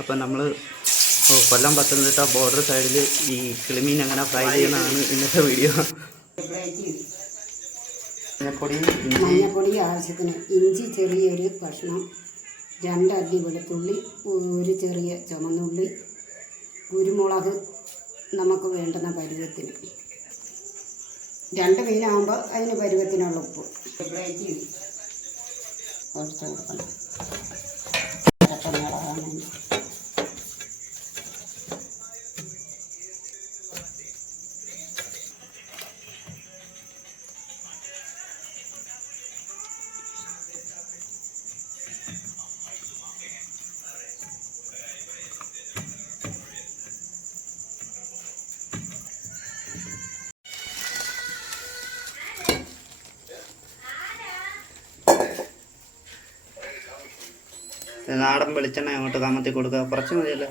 അപ്പം നമ്മൾ കൊല്ലം പത്തനംതിട്ട ബോർഡർ സൈഡിൽ ഈ കിളിമീൻ എങ്ങനെ ഫ്രൈ ചെയ്യുന്നതാണ് ഇന്നത്തെ വീഡിയോ. മഞ്ഞപ്പൊടി ആവശ്യത്തിന്, ഇഞ്ചി ചെറിയൊരു കഷ്ണം, 2 അല്ലി വെളുത്തുള്ളി, ഒരു ചെറിയ ചുമന്നുള്ളി, കുരുമുളക് നമുക്ക് വേണ്ടുന്ന പരുവത്തിന്. 2 മീനാകുമ്പോൾ അതിന് പരുവത്തിനുള്ള ഉപ്പ് കുറച്ച് കൊടുക്കണം. നാടൻ വെളിച്ചെണ്ണ അങ്ങോട്ട് കമത്തി കൊടുക്കുക, കുറച്ച് മതിയല്ലോ.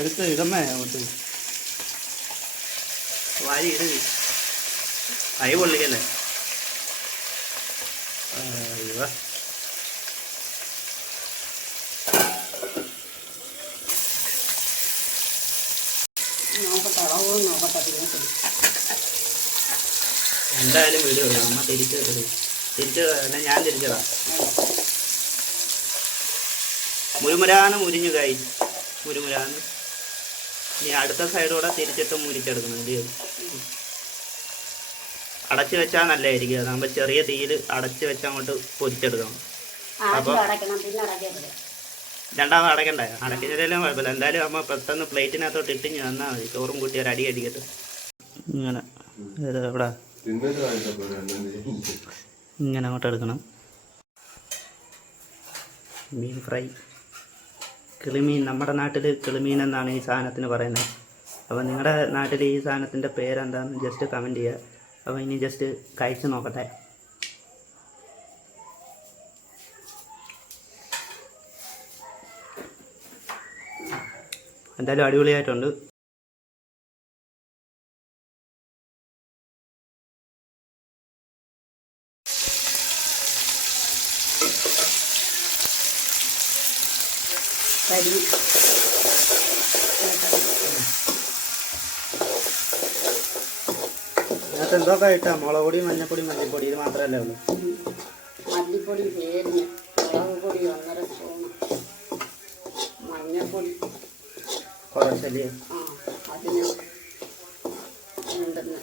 എടുത്ത് ഇടമേ അങ്ങോട്ട് വാരി ഇട്, കൈ പൊള്ളിക്കല്ലേ. എന്തായാലും വീഡിയോ അമ്മ തിരിച്ച് ഞാൻ തിരിച്ചതാ. മുരുമുരാന്ന് മുരിഞ്ഞു കായി, മുരുമുരാന്ന്. ഇനി അടുത്ത സൈഡോടെ തിരിച്ചിട്ട് മുരിച്ചെടുക്കണം. അടച്ചു വെച്ചാൽ നല്ലതായിരിക്കും. അതാകുമ്പോൾ ചെറിയ തീയിൽ അടച്ചു വെച്ചാൽ അങ്ങോട്ട് പൊരിച്ചെടുക്കണം. അപ്പോൾ രണ്ടാമത് അടയ്ക്കണ്ടേ? അടയ്ക്കുന്നതിലും കുഴപ്പമില്ല. എന്തായാലും അമ്മ പെട്ടെന്ന് പ്ലേറ്റിനകത്തോട്ട് ഇട്ടിഞ്ഞ് തന്നാൽ മതി. ചോറും കൂട്ടി ഒരു അടി അടിക്കട്ടെ. ഇങ്ങനെ എവിടെ ഇങ്ങനെ അങ്ങോട്ട് എടുക്കണം. മീൻ ഫ്രൈ, കിളിമീൻ. നമ്മുടെ നാട്ടിൽ കിളിമീൻ എന്നാണ് ഈ സാധനത്തിന് പറയുന്നത്. അപ്പോൾ നിങ്ങളുടെ നാട്ടിൽ ഈ സാധനത്തിൻ്റെ പേരെന്താണെന്ന് ജസ്റ്റ് കമൻറ്റ് ചെയ്യുക. അപ്പോൾ ഇനി ജസ്റ്റ് കഴിച്ച് നോക്കട്ടെ. എന്തായാലും അടിപൊളിയായിട്ടുണ്ട്. അതിനകത്ത് എന്തൊക്കെ ഇട്ടാ? മുളക് പൊടി, മഞ്ഞപ്പൊടി, മല്ലിപ്പൊടി, ഇത് മാത്രമല്ലേ ഉള്ളൂ? മല്ലിപ്പൊടി പേരിന്, മുളക് പൊടി 1.5 സ്പൂൺ, മഞ്ഞപ്പൊടി കുറച്ചല്ലേ? അതിന് ഉണ്ടെന്ന്.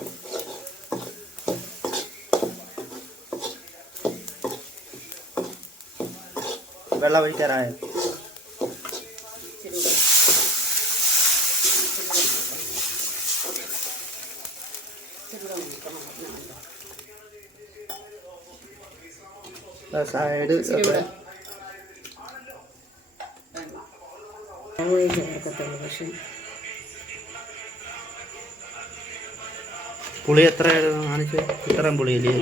വെള്ളം ഒഴിക്കാറായോ? സൈഡ് പുളി എത്ര കാണിച്ചു? ഇത്രയും പുളിയില്ലേ?